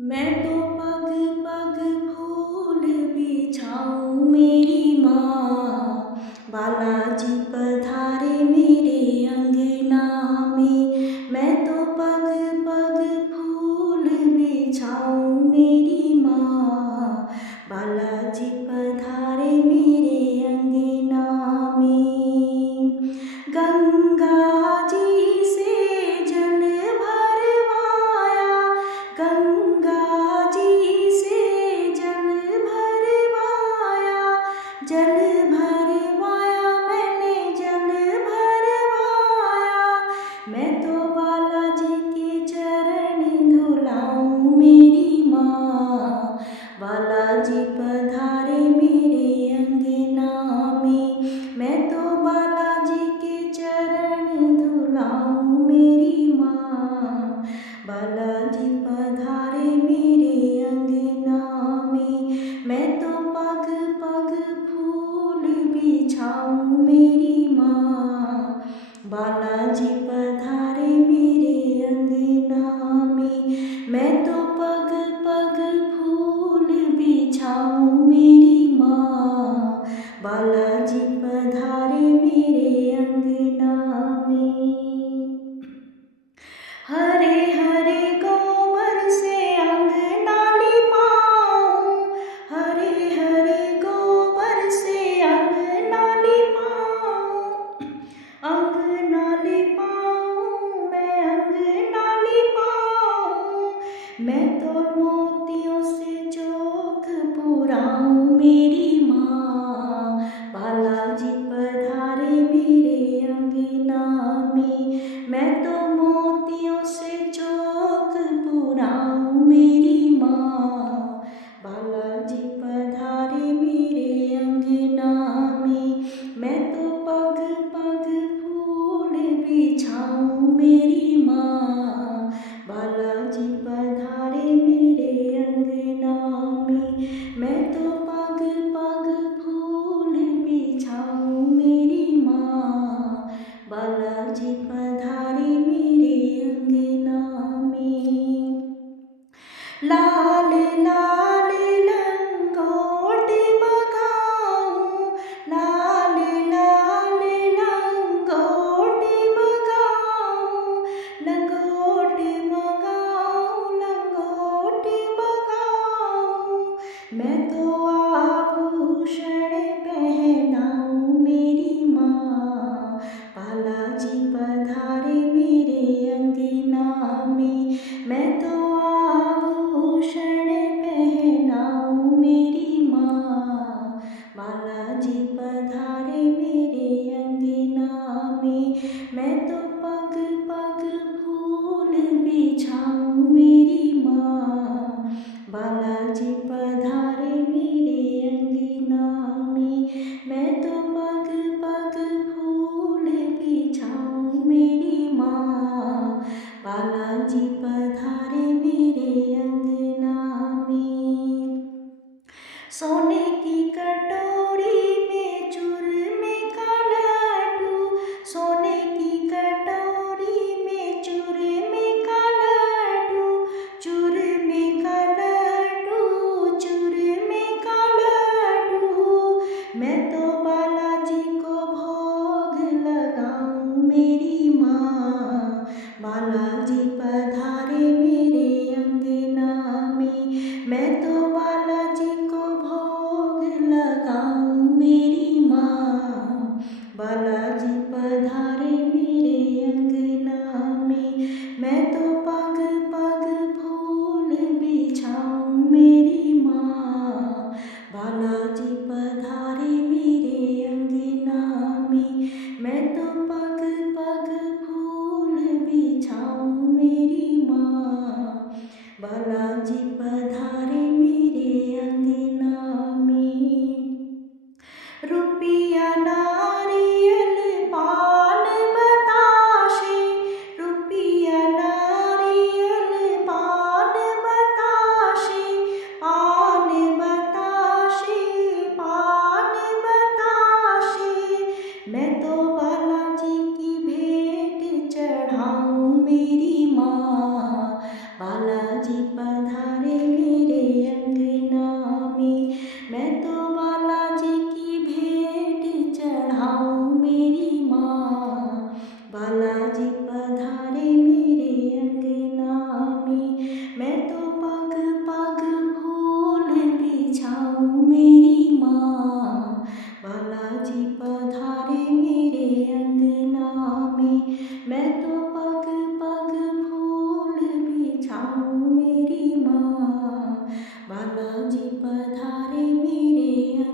मैं तो पग पग फूल बिछाऊं मेरी माँ, बालाजी पधारे मेरे अंगना में। मैं तो पग पग फूल बिछाऊं मेरी माँ, बालाजी पधारे मेरे अंगना में। गंगा जी से जल भरवाया, गंगा जी से जल भरवाया, जल भरवाया मैंने जल भरवाया। मैं तो बालाजी के चरण धुलाऊं मेरी माँ, बालाजी पधारे मेरे अंगना में। मैं तो बालाजी के चरण धुलाऊं मेरी माँ, बालाजी पधारे मेरे अंगना में। मैं तो पग पग फूल बिछाऊं मेरी माँ, बालाजी पधारे मेरे अंगना में। मैं तो पग पग फूल बिछाऊं मेरी माँ, बालाजी पधारे मेरे अंगना में। हरे हरे गोबर से अंगना लिपाऊं, हरे हरे गोबर से अंगना लिपाऊं, अंगना लिपाऊं मैं अंगना लिपाऊं। मैं तो मोतियों से चौक पुराऊं मेरी माँ, बालाजी पधारे मेरे अंगना में। मैं तो मोतियों से चौक पुराऊं मेरी माँ, बालाजी पधारे मेरे अंगना में। मैं तो पग पग फूल बिछाऊं मेरी माँ, बालाजी पधारे मेरे अंगना में। मैं तो पग पग फूल बिछाऊं मेरी माँ, बालाजी पधारे मेरे अंगना में। लाल लाल लंगोट बगाऊं, लाल लाल लंगोट बगाऊं, लंगोट बगाऊं, लंगोट बगाऊं। मैं तो आभूषण पहनाऊं मेरी माँ, बालाजी पधारे मेरे अंगना में। मैं तो आभूषण पहनाऊं मेरी माँ, बालाजी पधारे मेरे अंगना में। मैं तो पग पग फूल बिछाऊं मेरी माँ, बालाजी पधारे मेरे अंगना में। मैं तो पग पग फूल बिछाऊं मेरी माँ, बालाजी पधारे मेरे अंगना में। सोने की कटोरी में चूरमे का लड्डू, सोने की कटोरी में चूरमे का लड्डू, चूरमे का लड्डू, चूरमे का लड्डू। मैं तो बालाजी को भोग लगाऊं मेरी माँ, बालाजी पधारे मेरे अंगना में। मैं तो बालाजी को भोग लगाऊं मेरी माँ, बालाजी पधारे मेरे अंगना में। मैं तो पग पग फूल बिछाऊं मेरी माँ, बालाजी पधारे मेरे अंगना में। मैं तो पग पग फूल बिछाऊं मेरी माँ, बालाजी पधारे मेरे अंगना में। रुपया नारियल पान बताशे, रुपया नारियल पान बताशे, पान बताशे, पान बताशे। मैं तो बालाजी की भेंट चढ़ाऊं मेरी माँ, बालाजी पधारे मेरी माँ। बालाजी पधारे मेरे अंगना में, मैं तो पग पग फूल बिछाऊं मेरी माँ। बालाजी पधारे मेरे